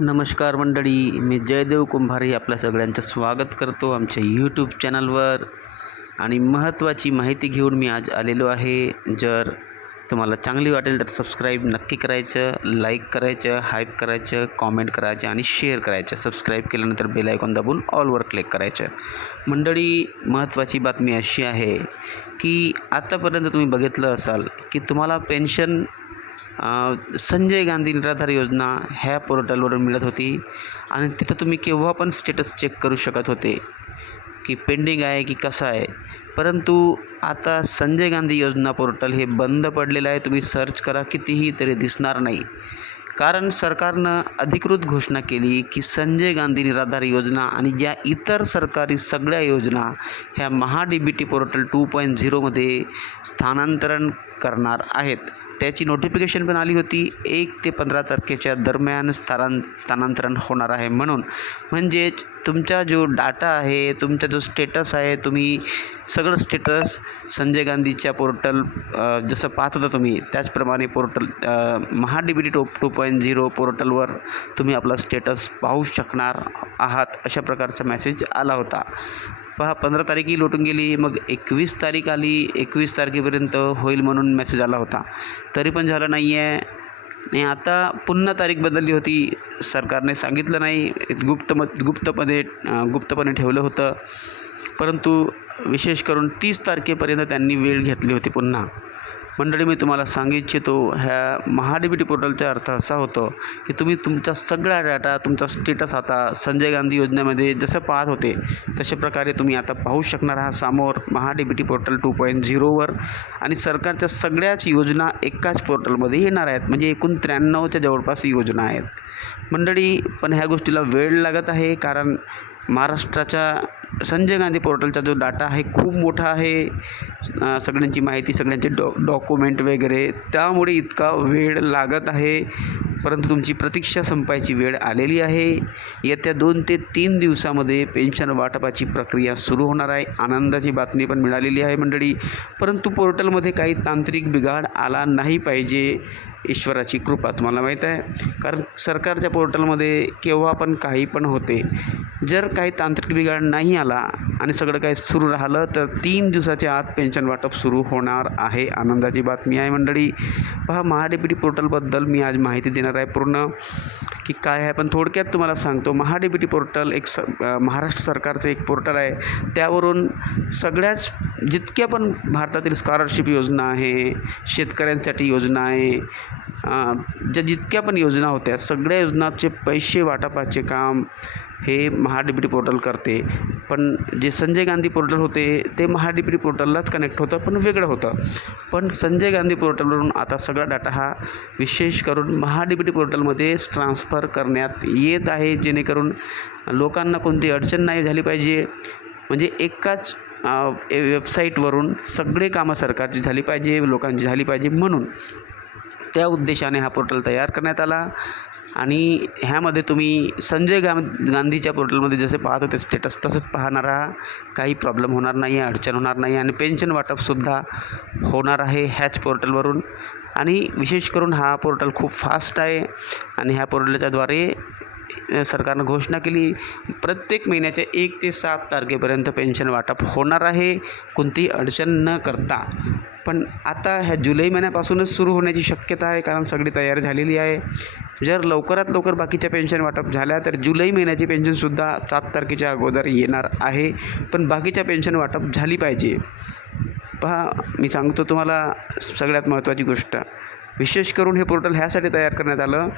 नमस्कार मंडळी, मी जयदेव कुंभारे आपल्या सगळ्यांचं स्वागत करतो आमच्या यूट्यूब चॅनलवर. आणि महत्त्वाची माहिती घेऊन मी आज आलेलो आहे. जर तुम्हाला चांगली वाटेल तर सबस्क्राईब नक्की करायचं, लाईक करायचं, हाईप करायचं, कॉमेंट करायचं आणि शेअर करायचं. सबस्क्राईब केल्यानंतर बेल आयकॉन दाबून ऑलवर क्लिक करायचं. मंडळी, महत्त्वाची बातमी अशी आहे की आतापर्यंत तुम्ही बघितलं असाल की तुम्हाला पेन्शन संजय गांधी निराधार योजना ह्या पोर्टलवरून मिळत होती आणि तिथं तुम्ही केव्हा पण स्टेटस चेक करू शकत होते की पेंडिंग आहे की कसं आहे. परंतु आता संजय गांधी योजना पोर्टल हे बंद पडलेलं आहे. तुम्ही सर्च करा कितीही तरी दिसणार नाही. कारण सरकारनं अधिकृत घोषणा केली की संजय गांधी निराधार योजना आणि ज्या इतर सरकारी सगळ्या योजना ह्या महा-डी-बी-टी पोर्टल 2.0मध्ये स्थानांतरण करणार आहेत. त्याची नोटिफिकेशन पण आली होती. 1 ते 15 तारखेच्या दरम्यान स्थानांतरण होणार आहे. म्हणजेच तुमचा जो डाटा आहे, तुमचा जो स्टेटस आहे, तुम्ही सगळं स्टेटस संजय गांधीच्या पोर्टल जसं पाहत होता तुम्ही त्याचप्रमाणे पोर्टल महा-डी-बी-टी 2.0 पोर्टलवर तुम्ही आपला स्टेटस पाहू शकणार आहात. अशा प्रकारचा मेसेज आला होता. पहा, 15 तारीखही लोटून गेली, मग 21 तारीख आली. 21 तारखेपर्यंत होईल म्हणून मेसेज आला होता, तरी पण झालं नाही आहे. आणि आता पुन्हा तारीख बदलली होती. सरकारने सांगितलं नाही, गुप्तपणे ठेवलं होतं. परंतु विशेष करून 30 तारखेपर्यंत त्यांनी वेळ घेतली होती पुन्हा. मंडळी, मी तुम्हाला सांगू इच्छितो, ह्या महा-डी-बी-टी पोर्टलचा अर्थ असा होतो की तुम्ही तुमचा सगळा डाटा, तुमचा स्टेटस आता संजय गांधी योजनेमध्ये जसं पाहत होते तशा प्रकारे तुम्ही आता पाहू शकणार आहात समोर महा-डी-बी-टी पोर्टल 2.0वर. आणि सरकारच्या सगळ्याच योजना एकाच पोर्टलमध्ये येणार आहेत. म्हणजे एकूण 93च्या जवळपास योजना आहेत. मंडळी, पण ह्या गोष्टीला वेळ लागत आहे, कारण महाराष्ट्राच्या संजय गांधी पोर्टलचा जो डाटा आहे खूप मोठा आहे. सगळ्यांची माहिती, सगळ्यांचे डॉक्युमेंट वगैरे, त्यामुळे इतका वेळ लागत आहे. परंतु तुमची प्रतीक्षा संपायची वेळ आलेली आहे. येत्या 2 ते 3 दिवसामध्ये पेन्शन वाटपाची प्रक्रिया सुरू होणार आहे. आनंदाची बातमी पण मिळालेली आहे मंडळी. परंतु पोर्टलमध्ये काही तांत्रिक बिघाड आला नाही पाहिजे, ईश्वराची कृपा. तुम्हाला माहीत आहे, कारण सरकारच्या पोर्टलमध्ये केव्हा पण काही पण होते. जर काही तांत्रिक बिघाड नाही आला आणि सगळं काही सुरू राहिलं तर 3 दिवसाच्या आत पेन्शन वाटप सुरू होणार आहे. आनंदाची बातमी आहे मंडळी. पहा, महा-डी-बी-टी पोर्टलबद्दल मी आज माहिती देणार आहे पूर्ण की काय आहे. पण थोडक्यात तुम्हाला सांगतो, महा-डी-बी-टी पोर्टल एक महाराष्ट्र सरकारचं एक पोर्टल आहे. त्यावरून सगळ्याच जितक्या पण भारतातील स्कॉलरशिप योजना आहे, शेतकऱ्यांसाठी योजना आहे, जितक्या पण योजना होत्या सगळ्या योजनाचे पैसे वाटपाचे काम हे महा-डी-बी-टी पोर्टल करते. पण जे संजय गांधी पोर्टल होते ते महा-डी-बी-टी पोर्टललाच कनेक्ट होतं, पण वेगळं होतं. पण संजय गांधी पोर्टलवरून आता सगळा डाटा हा विशेष करून महा-डी-बी-टी पोर्टलमध्ये ट्रान्सफर करण्यात येत आहे, जेणेकरून लोकांना कोणती अडचण नाही झाली पाहिजे. म्हणजे एकाच वेबसाईटवरून सगळे कामं सरकारची झाली पाहिजे, लोकांची झाली पाहिजे, म्हणून त्या उद्देशाने हा पोर्टल तयार करण्यात आला. आणि ह्यामध्ये तुम्ही संजय गांधीच्या पोर्टलमध्ये जसे पाहत होते स्टेटस तसंच पाहणार आहात. काही प्रॉब्लेम होणार नाही आहे, अडचण होणार नाही. आणि पेन्शन वाटपसुद्धा होणार आहे ह्याच पोर्टलवरून. आणि विशेष करून हा पोर्टल खूप फास्ट आहे. आणि ह्या पोर्टलच्याद्वारे सरकारनं घोषणा केली, प्रत्येक महिन्याच्या 1 ते 7 तारखेपर्यंत पेन्शन वाटप होणार आहे, कोणतीही अडचण न करता. पण आता ह्या जुलै महिन्यापासूनच सुरू होण्याची शक्यता आहे, कारण सगळी तयारी झालेली आहे. जर लवकरात लवकर बाकीच्या पेन्शन वाटप झाल्या तर जुलै महिन्याची पेन्शनसुद्धा 7 तारखेच्या अगोदर येणार आहे. पण बाकीच्या पेन्शन वाटप झाली पाहिजे. पहा, मी सांगतो तुम्हाला सगळ्यात महत्त्वाची गोष्ट, विशेष करून हे पोर्टल ह्यासाठी तयार करण्यात आलं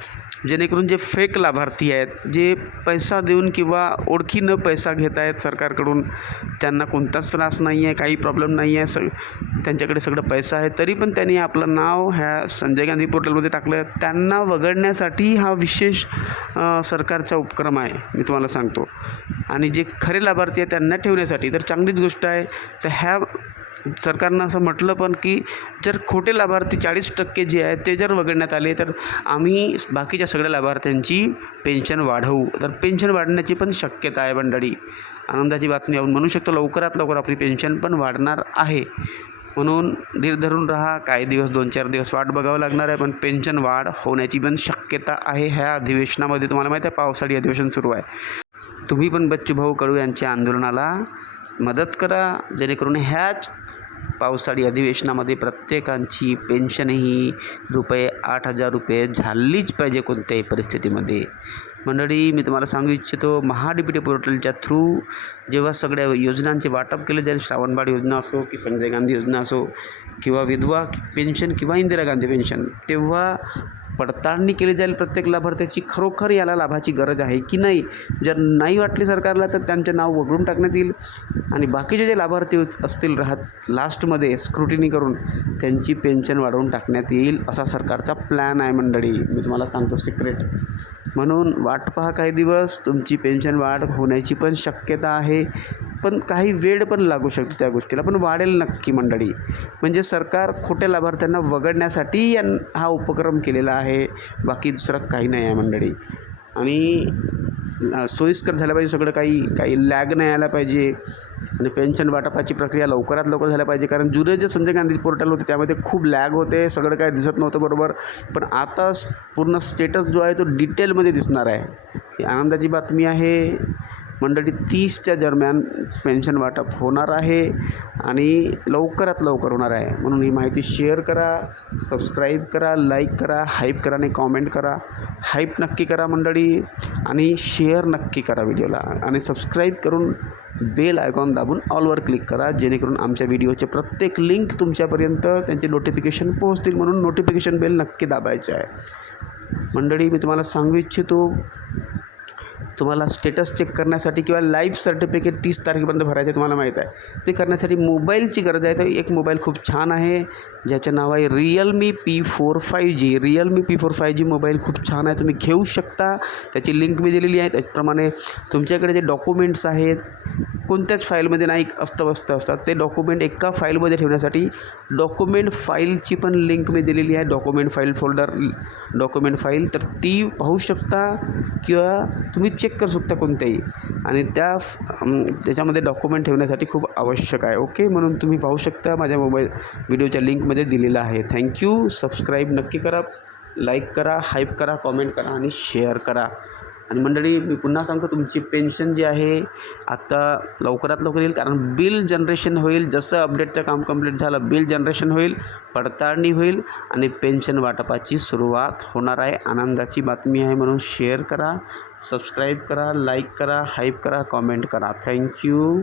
जेणेकरून जे फेक लाभार्थी आहेत, जे पैसा देऊन किंवा ओळखीनं पैसा घेत आहेत सरकारकडून, त्यांना कोणताच त्रास नाही आहे, काही प्रॉब्लेम नाही आहे, त्यांच्याकडे सगळं पैसा आहे, तरी पण त्यांनी आपलं नाव ह्या संजय गांधी पोर्टलमध्ये टाकलं. त्यांना वगळण्यासाठी हा विशेष सरकारचा उपक्रम आहे, मी तुम्हाला सांगतो. आणि जे खरे लाभार्थी आहेत त्यांना ठेवण्यासाठी तर चांगलीच गोष्ट आहे. तर ह्या सरकारनं असं म्हटलं पण की जर खोटे लाभार्थी 40% जे आहेत ते जर वगळण्यात आले तर आम्ही बाकीच्या सगळ्या लाभार्थ्यांची पेन्शन वाढवू. तर पेन्शन वाढण्याची पण शक्यता आहे मंडळी. आनंदाची बातमी आपण म्हणू शकतो, लवकरात लवकर आपली पेन्शन पण वाढणार आहे. म्हणून धीर धरून राहा. काही दिवस 2-4 दिवस वाट बघावं लागणार आहे, पण पेन्शन वाढ होण्याची पण शक्यता आहे. ह्या अधिवेशनामध्ये तुम्हाला माहिती आहे पावसाळी अधिवेशन सुरू आहे. तुम्ही पण बच्चूभाऊ कडू यांच्या आंदोलनाला मदत करा, जेणेकरून ह्याच पावसाळी अधिवेशनामध्ये प्रत्येकाची पेन्शन ही ₹8,000 झालीच पाहिजे कोणत्याही परिस्थितीमध्ये. मंडळी, मी तुम्हाला सांगू इच्छितो, महा-डी-बी-टी पोर्टलच्या थ्रू जेव्हा सगळ्या योजनांचे वाटप केले जाईल, श्रावणबाळ योजना असो की संजय गांधी योजना असो किंवा विधवा पेन्शन किंवा इंदिरा गांधी पेन्शन, तेव्हा पडताळणी केली जाईल प्रत्येक लाभार्थ्याची, खरोखर याला लाभाची गरज आहे की नाही. जर नाही वाटली सरकारला तर त्यांचे नाव वगळून टाकण्यात येईल आणि बाकीचे जे लाभार्थी असतील लास्टमध्ये स्क्रुटिनी करून त्यांची पेन्शन वाढवून टाकण्यात येईल, असा सरकारचा प्लॅन आहे. मंडळी, मी तुम्हाला सांगतो सिक्रेट. म्हणून वाट पहा काही दिवस, तुमची पेन्शन वाढ होण्याची पण शक्यता आहे, पण काही वेळ पण लागू शकतो त्या गोष्टीला, पण वाढेल नक्की मंडळी. म्हणजे सरकार खोट्या लाभार्थ्यांना वगळण्यासाठी हा उपक्रम केलेला आहे, बाकी दुसरं काही नाही आहे मंडळी. आणि सोयीस्कर झालं पाहिजे सगळं, काही लॅग नाही आला पाहिजे आणि पेन्शन वाटपाची प्रक्रिया लवकरात लवकर झाल्या पाहिजे. कारण जुने जे संजय गांधी पोर्टल होते त्यामध्ये खूप लॅग होते, सगळं काय दिसत नव्हतं बरोबर, पण आता पूर्ण स्टेटस जो आहे तो डिटेलमध्ये दिसणार आहे. ही आनंदाची बातमी आहे मंडळी. 30च्या दरम्यान पेन्शन वाटप होणार आहे आणि लवकरात लवकर होणार आहे. म्हणून ही माहिती शेअर करा, सबस्क्राईब करा, लाईक करा, हाईप करा आणि कॉमेंट करा. हाईप नक्की करा मंडळी आणि शेअर नक्की करा व्हिडिओला, आणि सबस्क्राईब करून बेल आयकॉन दाबून ऑलवर क्लिक करा, जेणेकरून आमच्या व्हिडिओचे प्रत्येक लिंक तुमच्यापर्यंत त्यांचे नोटिफिकेशन पोहोचतील. म्हणून नोटिफिकेशन बेल नक्की दाबायचे आहे. मंडळी, मी तुम्हाला सांगू इच्छितो, तुम्हाला स्टेटस चेक करण्यासाठी किंवा लाईफ सर्टिफिकेट 30 तारखेपर्यंत भरायचे तुम्हाला माहीत आहे, ते करण्यासाठी मोबाईलची गरज आहे. तर एक मोबाईल खूप छान आहे ज्याचं नाव आहे Realme P4 5G. Realme P4 5G mobile खूप छान आहे, तुम्ही घेऊ शकता. त्याची लिंक मी दिलेली आहे. त्याचप्रमाणे तुमच्याकडे जे डॉक्युमेंट्स आहेत, कोणत्याच फाईलमध्ये नाही अस्तव्यस्त असतात, ते डॉक्युमेंट एका फाईलमध्ये ठेवण्यासाठी डॉक्युमेंट फाईलची पण लिंक मी दिलेली आहे. Document file folder, document file, तर ती पाहू शकता किंवा तुम्ही चेक करू शकता कोणत्याही, आणि त्याच्यामध्ये डॉक्युमेंट ठेवण्यासाठी खूप आवश्यक आहे. ओके, म्हणून तुम्ही पाहू शकता, माझ्या मोबाईल व्हिडिओच्या लिंकमध्ये दिलेलं आहे. थँक्यू. सबस्क्राईब नक्की करा, लाईक करा, हाईप करा, कॉमेंट करा आणि शेअर करा. आणि मंडळी, मी पुन्हा सांगतो, तुमची पेन्शन जी आहे आता लवकरात लवकर येईल, कारण बिल जनरेशन होईल. जसं अपडेटचं काम कंप्लीट झालं, बिल जनरेशन होईल, पडताळणी होईल आणि पेन्शन वाटपाची सुरुवात होणार आहे. आनंदाची बातमी आहे, म्हणून शेअर करा, सबस्क्राईब करा, लाईक करा, हाईप करा, कॉमेंट करा. थँक्यू.